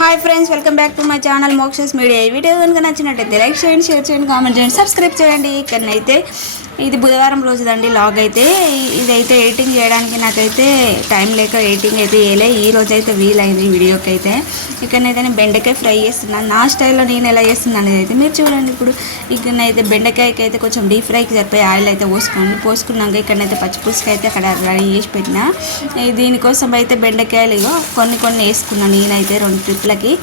Hi friends, welcome back to my channel Mokshas media. ఈ video కనుక నచ్చినట్టయితే లైక్ చేయండి, షేర్ చేయండి, కామెంట్ చేయండి, సబ్స్క్రైబ్ చేయండి. ఇక్కడనైతే ఇది బుధవారం రోజుదండి లాగ్ అయితే. ఇదైతే ఎడిటింగ్ చేయడానికి నాకైతే టైం లేక ఎడిటింగ్ అయితే చేయలే. ఈ రోజు అయితే వీలైంది ఈ వీడియోకి అయితే. ఇక్కడనైతే నేను బెండకాయ ఫ్రై చేస్తున్నాను. నా స్టైల్లో నేను ఎలా చేస్తున్నాను అనేది అయితే మీరు చూడండి. ఇప్పుడు ఇక్కడనైతే బెండకాయకి అయితే కొంచెం డీప్ ఫ్రైకి సరిపోయి ఆయిల్ అయితే పోసుకున్నాక ఇక్కడనైతే పచ్చిపులుసుకి అయితే అక్కడ రెడీ చేసి పెట్టిన. దీనికోసం అయితే బెండకాయలు కొన్ని వేసుకున్నాను నేనైతే 2 ట్రిప్లకి.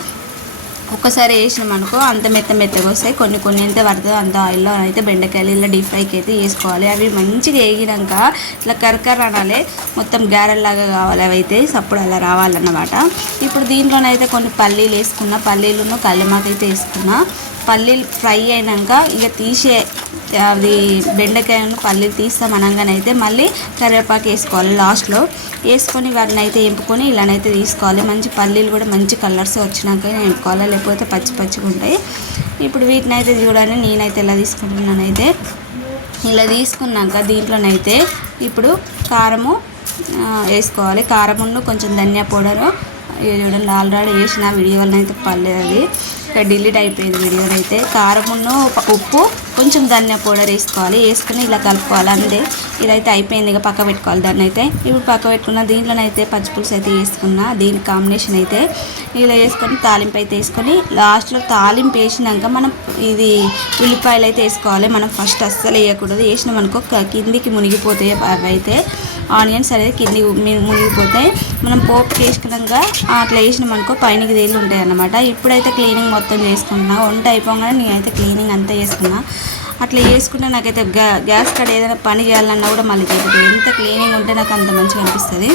ఒక్కసారి వేసినాం అనుకో అంత మెత్తగా వస్తాయి. కొన్ని ఎంత పడుతుందో అంత ఆయిల్లో అయితే బెండకాయలు ఇలా డీప్ ఫ్రైకి అయితే వేసుకోవాలి. అవి మంచిగా వేగినాక ఇట్లా కరకర అనాలి, మొత్తం గారెల్లాగా కావాలి. అవి అయితే సప్పుడు అలా రావాలన్నమాట. ఇప్పుడు దీంట్లోనైతే కొన్ని పల్లీలు వేసుకున్నా, పల్లీలను కల్లిమాక అయితే వేసుకున్నా. పల్లీలు ఫ్రై అయినాక ఇక తీసే అది బెండకాయలను పల్లీలు తీస్తాం అనగానైతే మళ్ళీ కరివేపాకు వేసుకోవాలి. లాస్ట్లో వేసుకొని వాటిని అయితే ఎంపుకొని ఇలానైతే తీసుకోవాలి. మంచి పల్లీలు కూడా మంచి కలర్స్ వచ్చినాక ఎంపుకోవాలి, లేకపోతే పచ్చిగా ఉంటాయి. ఇప్పుడు వీటిని అయితే చూడండి నేనైతే ఎలా తీసుకుంటున్నానైతే. ఇలా తీసుకున్నాక దీంట్లోనైతే ఇప్పుడు కారము వేసుకోవాలి. కారమును కొంచెం ధనియా పౌడరు చూడండి, ఆల్రెడీ వేసిన వీడియోలో అయితే పర్లేదు, అది ఇక్కడ డిలీట్ అయిపోయింది వీడియోలో అయితే. కారమును ఉప్పు కొంచెం ధనియా పౌడర్ వేసుకోవాలి. వేసుకుని ఇలా కలుపుకోవాలి. అంతే, ఇదైతే అయిపోయింది. ఇక పక్క పెట్టుకోవాలి దాన్ని అయితే. ఇప్పుడు పక్క పెట్టుకున్న దీంట్లోనైతే పచ్చిపులుసు అయితే వేసుకున్నా. దీని కాంబినేషన్ అయితే ఇలా వేసుకొని తాలింపు అయితే వేసుకొని లాస్ట్లో తాలింపు వేసినాక మనం ఇది ఉల్లిపాయలు అయితే వేసుకోవాలి. మనం ఫస్ట్ అస్సలు వేయకూడదు. వేసినాం అనుకో కిందికి మునిగిపోతాయి. అవి అయితే ఆనియన్స్ అనేది కింది మునిగిపోతాయి. మనం పోపుకి వేసుకున్నాక అట్లా వేసినాం అనుకో పైనకి తేలి ఉంటాయి అన్నమాట. ఇప్పుడైతే క్లీనింగ్ మొత్తం చేసుకుంటున్నా. వంట అయిపోగానే నేనైతే క్లీనింగ్ అంతా చేసుకున్నా. అట్లా చేసుకుంటే నాకైతే గ్యాస్ కాడ ఏదైనా పని చేయాలన్నా కూడా మళ్ళీ జరుగుతుంది. ఎంత క్లీనింగ్ ఉంటే నాకు అంత మంచిగా అనిపిస్తుంది.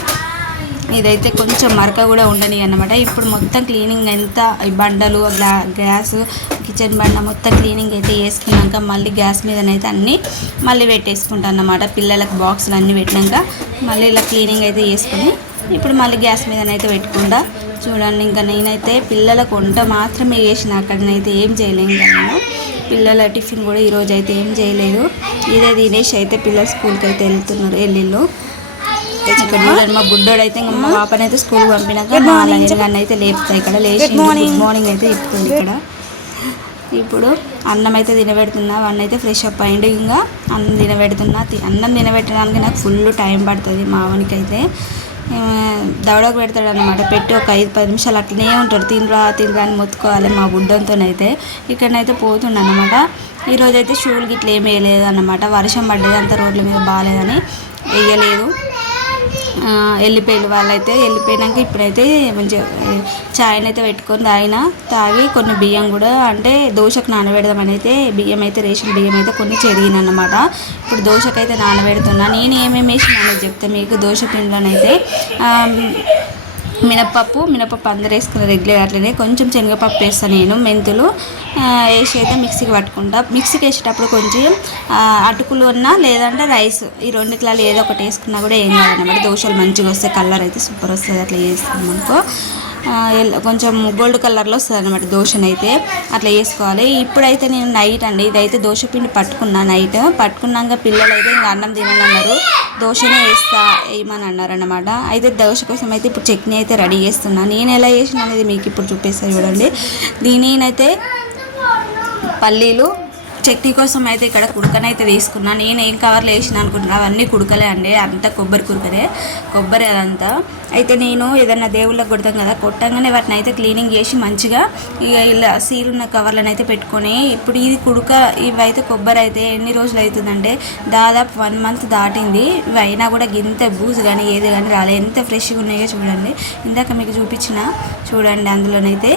ఇదైతే కొంచెం మరక కూడా ఉండని అన్నమాట. ఇప్పుడు మొత్తం క్లీనింగ్ ఎంత బండలు గ్యాస్ కిచెన్ బండ మొత్తం క్లీనింగ్ అయితే వేసుకున్నాక మళ్ళీ గ్యాస్ మీదనైతే అన్నీ మళ్ళీ పెట్టేసుకుంటాను అన్నమాట. పిల్లలకు బాక్సులు అన్నీ పెట్టినాక మళ్ళీ ఇలా క్లీనింగ్ అయితే చేసుకుని ఇప్పుడు మళ్ళీ గ్యాస్ మీదనైతే పెట్టుకుంటా. చూడండి, ఇంకా నేనైతే పిల్లలకు వంట మాత్రమే చేసిన, అక్కడనైతే ఏం చేయలేము కదా. పిల్లల టిఫిన్ కూడా ఈరోజు అయితే ఏం చేయలేదు. ఇదే తినేసి అయితే పిల్లలు స్కూల్కి అయితే వెళ్ళిళ్ళు. ఇక్కడ చూడండి, మా బుడ్డోడు అయితే ఇంకా మా పాపనైతే స్కూల్కి పంపినాక నన్ను అయితే లేపుతాయి. ఇక్కడ లేచి గుడ్ మార్నింగ్ అయితే చెప్తుంది ఇక్కడ. ఇప్పుడు అన్నం అయితే తినబెడుతున్నా. వాడిని అయితే ఫ్రెష్ అప్ అయ్యిండు. ఇంకా అన్నం తినబెడుతున్నా. అన్నం తినబెట్టడానికి నాకు ఫుల్ టైం పడుతుంది. మా వానికి అయితే దవడకు పెడతాడు అనమాట. పెట్టి ఒక 5-10 నిమిషాలు అట్లనే ఉంటాడు. తినరా అని మొత్తుకోవాలి మా బుడ్డంతోనైతే. ఇక్కడనైతే పోతుండ అనమాట. ఈరోజైతే షూలు గిట్ల ఏం వేయలేదు అన్నమాట. వర్షం పడ్డది, అంత రోడ్ల మీద బాగాలేదని వేయలేదు. వెళ్ళిపోయారు వాళ్ళైతే. వెళ్ళిపోయినాక ఇప్పుడైతే మంచిగా చాయ్ని అయితే పెట్టుకొని తాగి కొన్ని బియ్యం కూడా అంటే దోశకు నానబెడదామని అయితే బియ్యం అయితే రేషన్ బియ్యం అయితే కొన్ని చెరిగినన్నమాట. ఇప్పుడు దోశకైతే నానబెడుతున్నా. నేను ఏమేమి వేసినా చెప్తే మీకు. దోశ పిండిలోనైతే మినపప్పు అందరు వేసుకున్న రెగ్యులర్ అట్లనే. కొంచెం శనగపప్పు వేస్తాను నేను. మెంతులు వేసి అయితే మిక్సీకి పట్టుకుంటా. మిక్సీకి వేసేటప్పుడు కొంచెం అటుకులు ఉన్నా లేదంటే రైస్, ఈ రెండిట్లలో ఏదో ఒకటి వేసుకున్నా కూడా ఏం కాదన్నమాట. దోశలు మంచిగా వస్తాయి, కలర్ అయితే సూపర్ వస్తుంది. అట్లా చేస్తాం అనుకో కొంచెం గోల్డ్ కలర్లో వస్తుంది అనమాట దోశనైతే. అట్లా వేసుకోవాలి. ఇప్పుడైతే నేను నైట్ అండి ఇదైతే దోశ పిండి పట్టుకున్నా. నైట్ పట్టుకున్నాక పిల్లలు అయితే ఇంకా అన్నం తినన్నారు, దోశనే వేయమని అన్నారు అన్నమాట. అయితే దోశ కోసం అయితే ఇప్పుడు చట్నీ అయితే రెడీ చేస్తున్నా. నేను ఎలా చేసిన అనేది మీకు ఇప్పుడు చూపిస్తాను చూడండి. దీనినైతే పల్లీలు చట్నీ కోసం అయితే ఇక్కడ కుడకనైతే తీసుకున్నా. నేను ఏం కవర్లు వేసిన అనుకుంటున్నా, అవన్నీ కుడకలే అండి. అంతా కొబ్బరి అదంతా. అయితే నేను ఏదన్నా దేవుళ్ళకి కొడతాం కదా, కొట్టంగానే వాటిని అయితే క్లీనింగ్ చేసి మంచిగా ఇక ఇలా సీలున్న కవర్లను అయితే పెట్టుకొని. ఇప్పుడు ఇది కుడక ఇవైతే కొబ్బరి అయితే ఎన్ని రోజులు అవుతుందంటే దాదాపు 1 మంత్ దాటింది. ఇవి అయినా కూడా గింత బూజు కానీ ఏది కానీ రాలేదు. ఎంత ఫ్రెష్గా ఉన్నాయో చూడండి. ఇందాక మీకు చూపించిన చూడండి అందులోనైతే.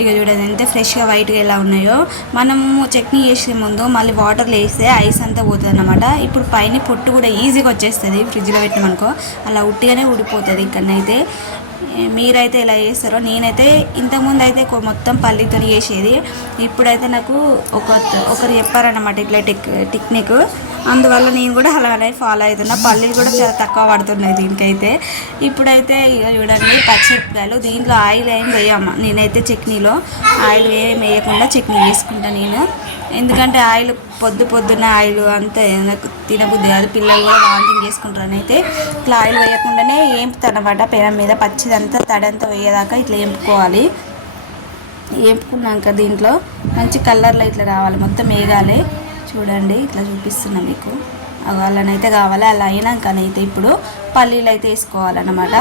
ఇక చూడండి ఎంత ఫ్రెష్గా వైట్గా ఎలా ఉన్నాయో. మనము చట్నీ చేసే ముందు మళ్ళీ వాటర్లో వేస్తే ఐస్ అంతా పోతుంది అన్నమాట. ఇప్పుడు పైన పొట్టు కూడా ఈజీగా వచ్చేస్తుంది ఫ్రిడ్జ్లో పెట్టినామనుకో, అలా ఉట్టిగానే ఊడిపోతుంది. ఇక్కడనైతే మీరైతే ఎలా చేస్తారో. నేనైతే ఇంతకుముందు అయితే మొత్తం పల్లీతో చేసేది. ఇప్పుడైతే నాకు ఒకరు చెప్పారన్నమాట ఇట్లా టెక్నిక్. అందువల్ల నేను కూడా అలానే ఫాలో అవుతున్నా. పల్లీలు కూడా చాలా తక్కువ పడుతున్నాయి దీనికైతే. ఇప్పుడైతే ఇక చూడండి పచ్చిమిరపకాయలు. దీంట్లో ఆయిల్ ఏం వేయమ్మా. నేనైతే చట్నీలో ఆయిల్ ఏం వేయకుండా చట్నీ చేసుకుంటాను నేను. ఎందుకంటే ఆయిల్ పొద్దున్న ఆయిల్ అంతే నాకు తినబుద్ధి కాదు. పిల్లలు కూడా వాంటింగ్ చేసుకుంటారని అయితే ఇట్లా ఆయిల్ వేయకుండానే ఏంపుతానమాట. పెనం మీద పచ్చిదంతా తడంతా వేయేదాకా ఇట్లా ఏంపుకోవాలి. వేపుకున్నాక దీంట్లో మంచి కలర్లో ఇట్లా రావాలి, మొత్తం వేగాలి. చూడండి ఇట్లా చూపిస్తున్నా మీకు. అలానైతే కావాలి. అలా అయినాకనైతే ఇప్పుడు పల్లీలు అయితే వేసుకోవాలన్నమాట.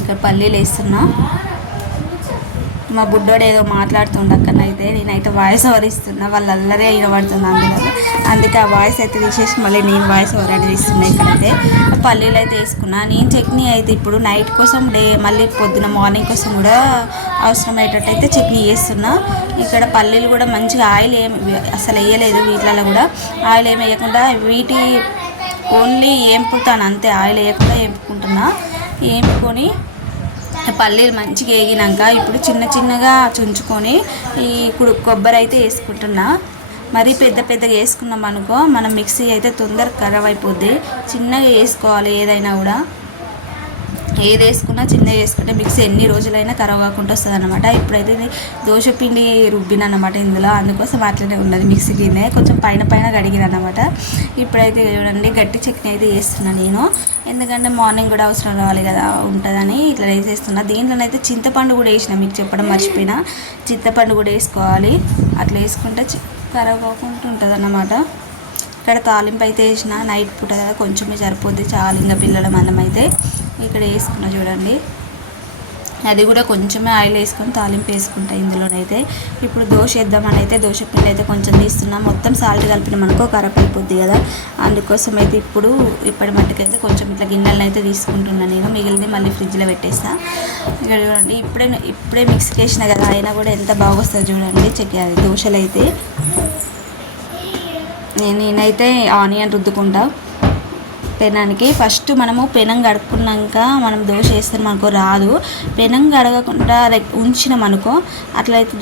ఇక్కడ పల్లీలు వేస్తున్నా. మా బుడ్డోడు ఏదో మాట్లాడుతుండక్కనైతే నేనైతే వాయిస్ ఓవర్ ఇస్తున్నా, వాళ్ళ అల్లరే వినబడుతుంది అందులో. అందుకే ఆ వాయిస్ అయితే తీసేసి మళ్ళీ నేను వాయిస్ ఓవర్ అనేది ఇస్తున్నా. ఇక్కడైతే పల్లీలు అయితే వేసుకున్నా. నేను చట్నీ అయితే ఇప్పుడు నైట్ కోసం మళ్ళీ పొద్దున మార్నింగ్ కోసం కూడా అవసరమయ్యేటట్టు అయితే చట్నీ చేస్తున్నా. ఇక్కడ పల్లీలు కూడా మంచిగా ఆయిల్ అసలు వేయలేదు, వీటిలలో కూడా ఆయిల్ ఏమి వేయకుండా వీటి ఓన్లీ వేపుతాను అంతే, ఆయిల్ వేయకుండా వేపుకుంటున్నా. వేపుకొని పల్లీలు మంచిగా వేగినాక ఇప్పుడు చిన్న చిన్నగా చుంచుకొని ఇప్పుడు కొబ్బరి అయితే వేసుకుంటున్నా. మరీ పెద్దగా వేసుకున్నాం అనుకో మనం మిక్సీ అయితే తొందరగా ఖరాబ్ అయిపోద్ది. చిన్నగా వేసుకోవాలి, ఏదైనా కూడా ఏది వేసుకున్నా చిన్నగా వేసుకుంటే మిక్సీ ఎన్ని రోజులైనా ఖరాబ్ కాకుండా వస్తుంది అనమాట. ఇప్పుడైతే ఇది దోశ పిండి రుబ్బిన అనమాట ఇందులో, అందుకోసం అట్లనే ఉన్నది మిక్సీ గిన్నె కొంచెం పైన కడిగిన అనమాట. ఇప్పుడైతే చూడండి గట్టి చట్నీ అయితే చేస్తున్నా నేను, ఎందుకంటే మార్నింగ్ కూడా అవసరం రావాలి కదా ఉంటుందని ఇట్లా వేసేస్తున్నా. దీంట్లోనైతే చింతపండు కూడా వేసిన, మీకు చెప్పడం మర్చిపోయినా, చింతపండు కూడా వేసుకోవాలి. అట్లా వేసుకుంటే ఖరాబ్ కాకుండా ఉంటుంది అన్నమాట. ఇక్కడ తాలింపు అయితే వేసిన, నైట్ పూట కదా కొంచెమే సరిపోద్ది చాలు, ఇంకా పిల్లల మందం అయితే. ఇక్కడ వేసుకున్నా చూడండి, అది కూడా కొంచెమే ఆయిల్ వేసుకొని తాలింపు వేసుకుంటా ఇందులోనైతే. ఇప్పుడు దోశ వేద్దామని అయితే దోశ పిండి అయితే కొంచెం తీస్తున్నాం. మొత్తం సాల్ట్ కలిపినాం అనుకో ఖరాబ్ అయిపోద్ది కదా, అందుకోసం అయితే ఇప్పటి మట్టుకైతే కొంచెం ఇట్లా గిన్నెలను అయితే తీసుకుంటున్నాను నేను. మిగిలింది మళ్ళీ ఫ్రిడ్జ్లో పెట్టేస్తా. ఇక్కడ చూడండి ఇప్పుడే మిక్స్ చేసిన కదా, అయినా కూడా ఎంత బాగా వస్తుంది చూడండి దోశలు అయితే. నేనైతే ఆనియన్ రుద్దుకుంటా పెనానికి. ఫస్ట్ మనము పెనం కడుక్కున్నాక మనం దోశ వేస్తాం అనుకో రాదు, పెనం కడగకుండా ఉంచినాం అనుకో అట్లయితే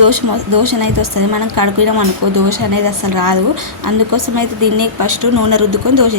దోశనైతే వస్తుంది. మనం కడుక్కున్నాం అనుకో దోశ అనేది అసలు రాదు. అందుకోసం అయితే దీన్ని ఫస్ట్ నూనె రుద్దుకొని దోశ